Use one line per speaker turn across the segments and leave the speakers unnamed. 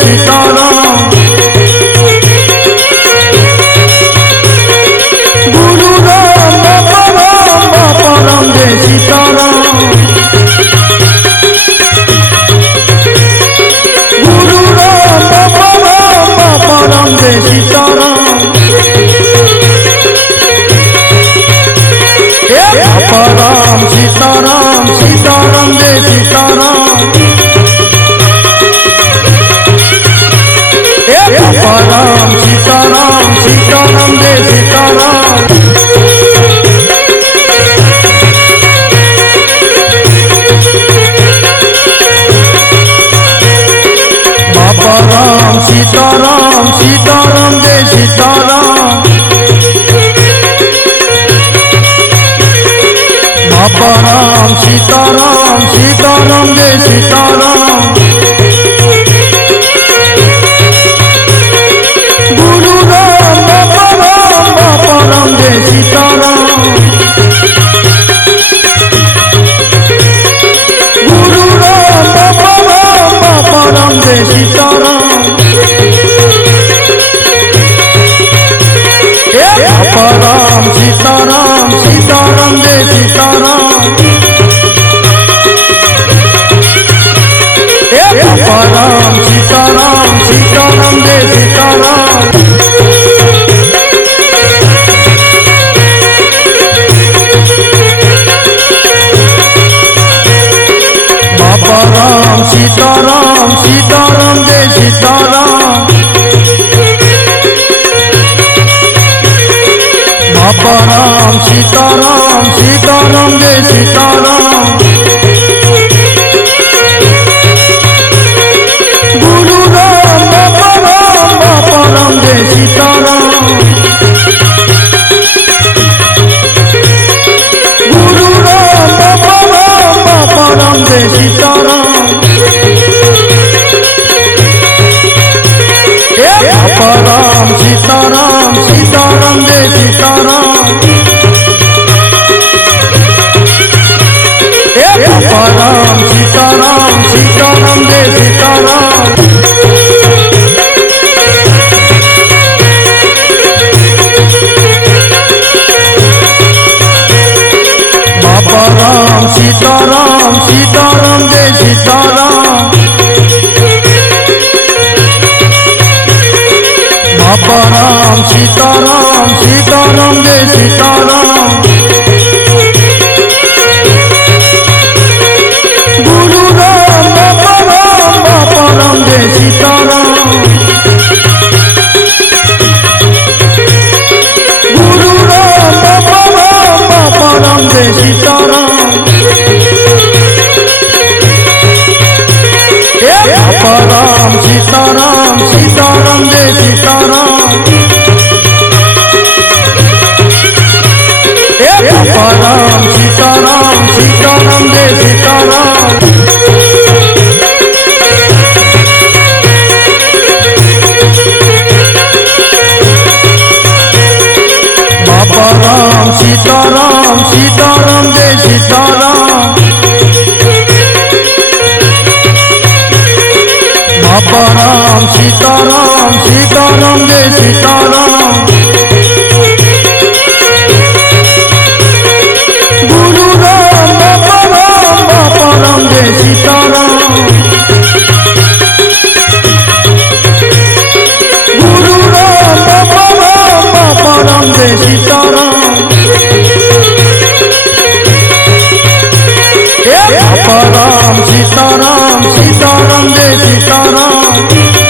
સીતારામ રામ સીતારામ સીતારામ જય todo Guru Ram Param Param Desi Tara Guru Ram Param Param Desi Tara Param Sitaram Sitaram Desi Tara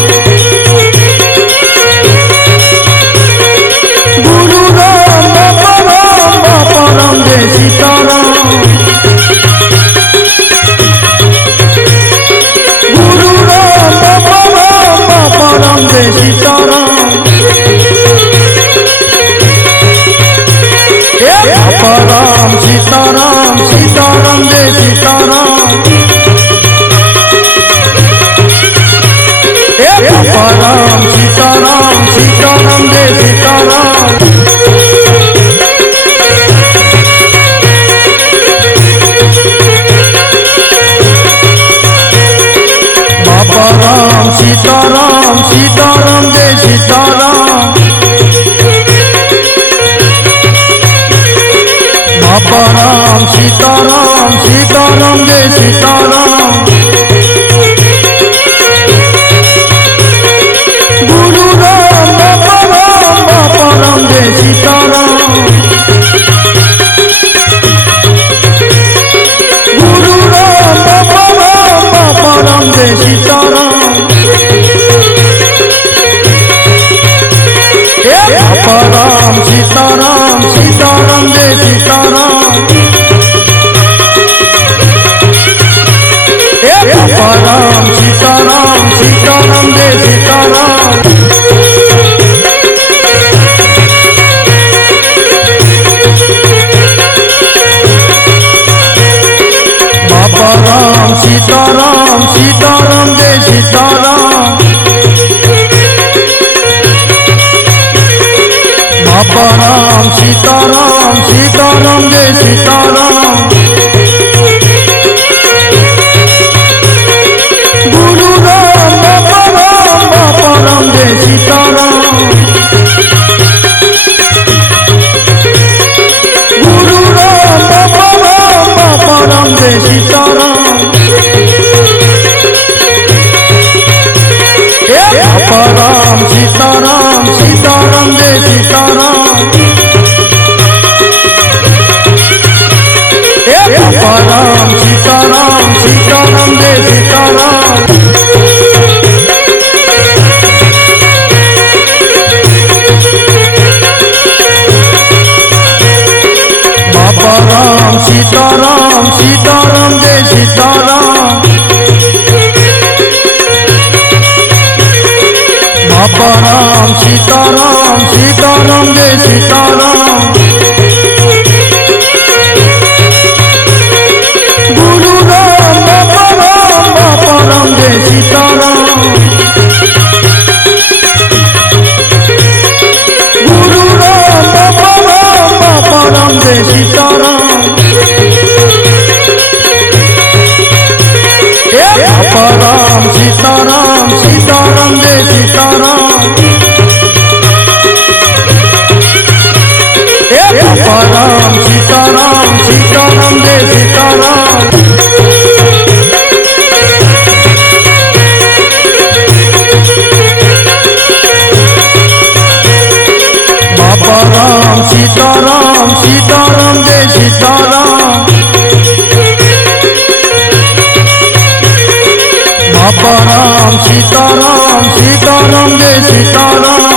જય Sitaram necesito Sitaram જય સીતારામ ગુરુ રામ બાપા રામ બાપા રામ જય સીતારામ ગુરુ રામ બાપા રામ બાપા રામ જય સીતારામ એ બાપા સીતારામ સીતારામ સીતારામ જય સીતારામ.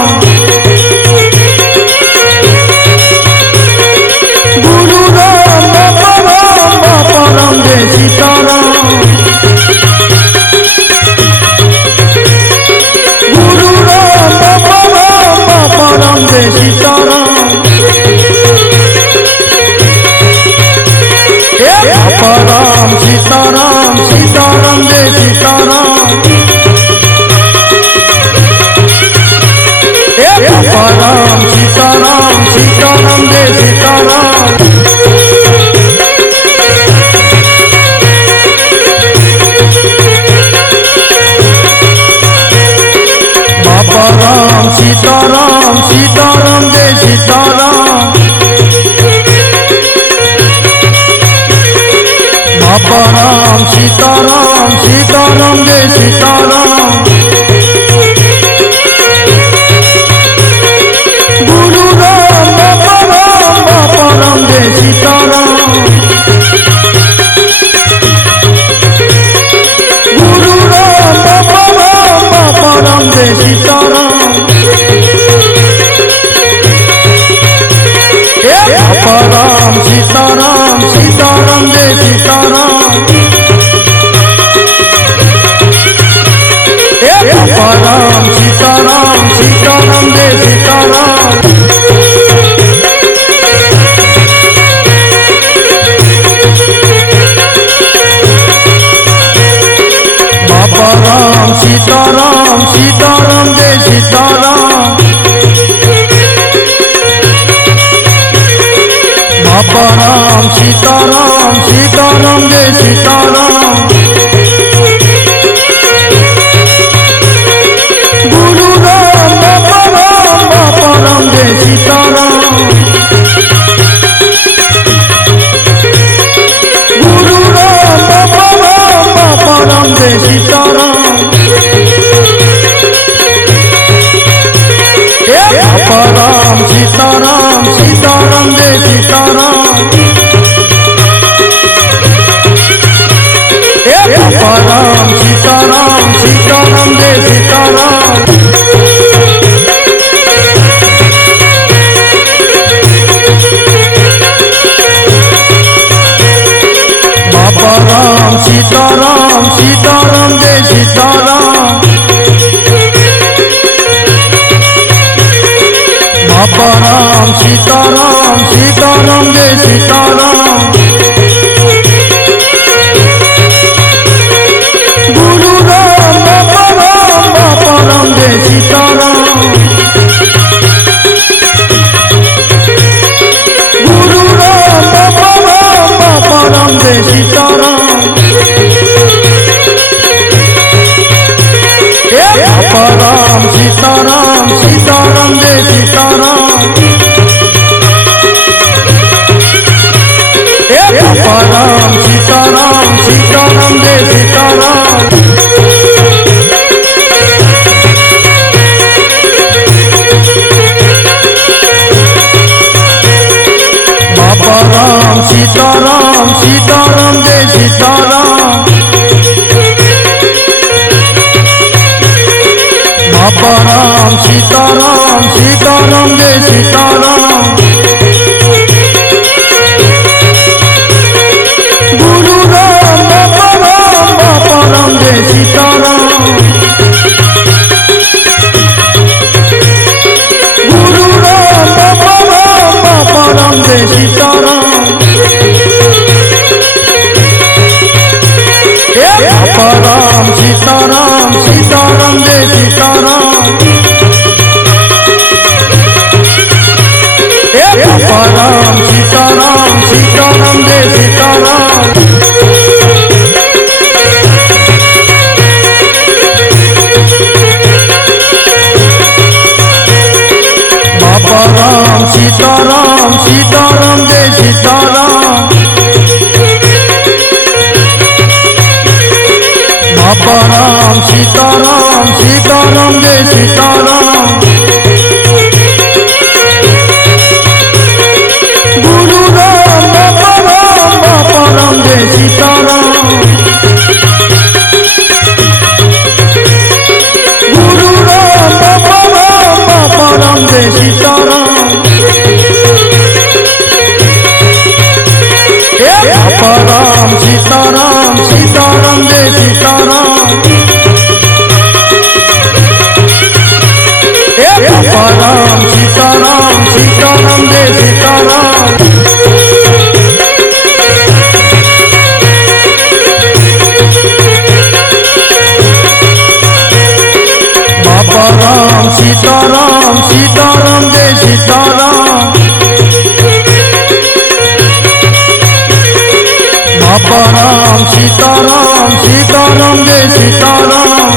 સીતારામ સીતારામ જય સીતારામ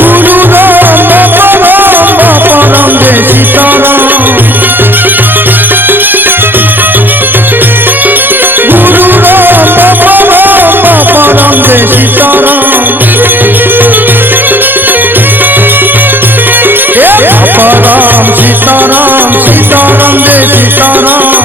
ગુરુ રામ બાપા રામ બાપા રામ જય સીતારામ ગુરુ રામ બાપા રામ બાપા રામ જય સીતારામ બાપા રામ સીતારામ સીતારામ જય સીતારામ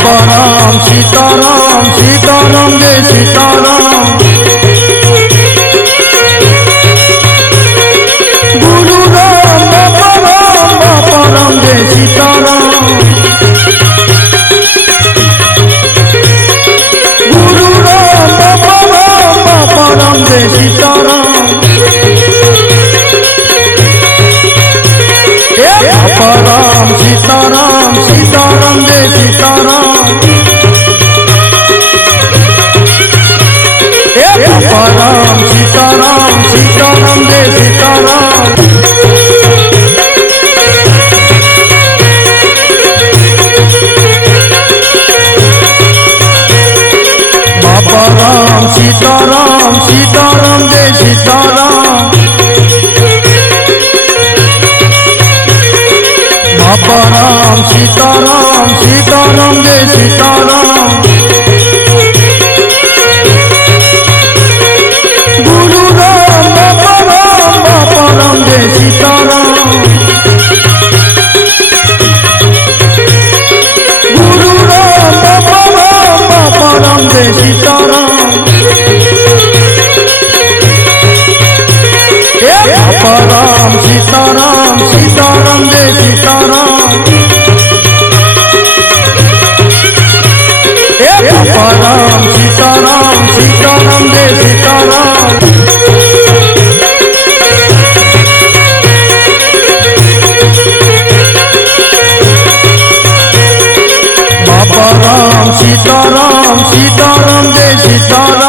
सीताराम सीताराम सीताराम जय सीताराम सीताराम सीताराम जय सीताराम start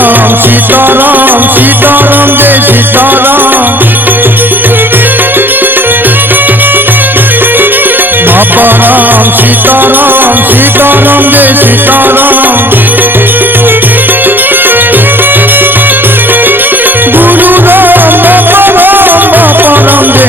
સીતારામ સીતારામ સીતારામ જય સીતારામ બાપા રામ સીતારામ સીતારામ જય સીતારામ ગુરુ રામ બાપા રામ બાપા રામ જય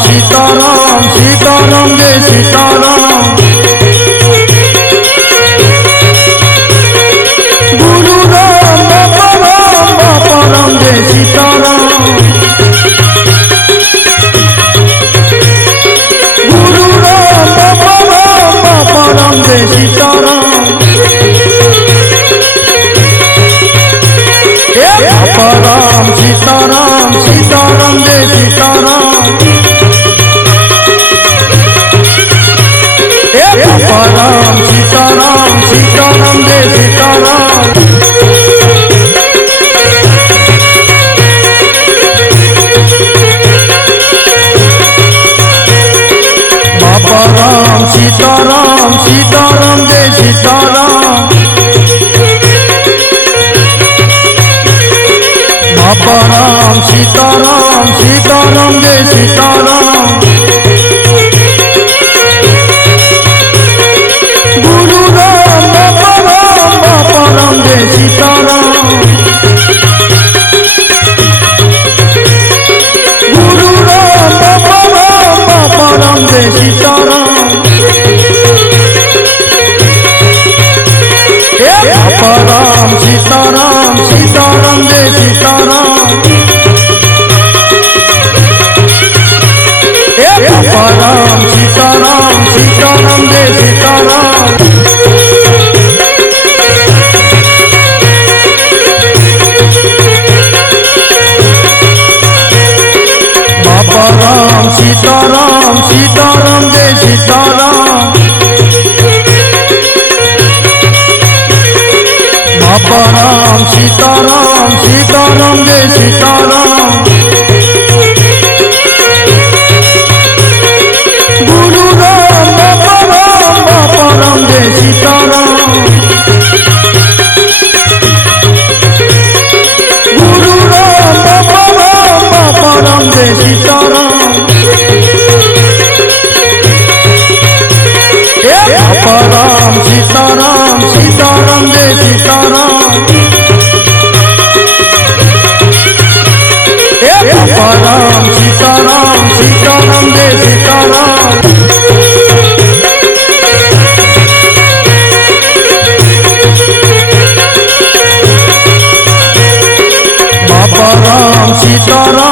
સીતારામ સીતારામ સીતારામ જય સીતારામ. ગુરુ રામ બાપા રામ બાપા રામ જય સીતારામ. ગુરુ રામ બાપા રામ બાપા રામ જય સીતારામ. બાપા રામ સીતારામ સીતારામ જય સીતારામ. সীতারঙ্গে সীতা চরণ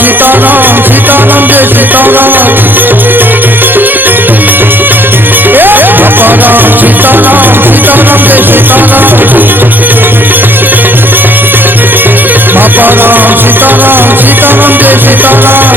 સીતારામ સીતારામ જય સીતારામ ગોપારામ સીતારામ સીતારામ જય સીતારામ બાપારામ સીતારામ સીતારામ જય સીતારામ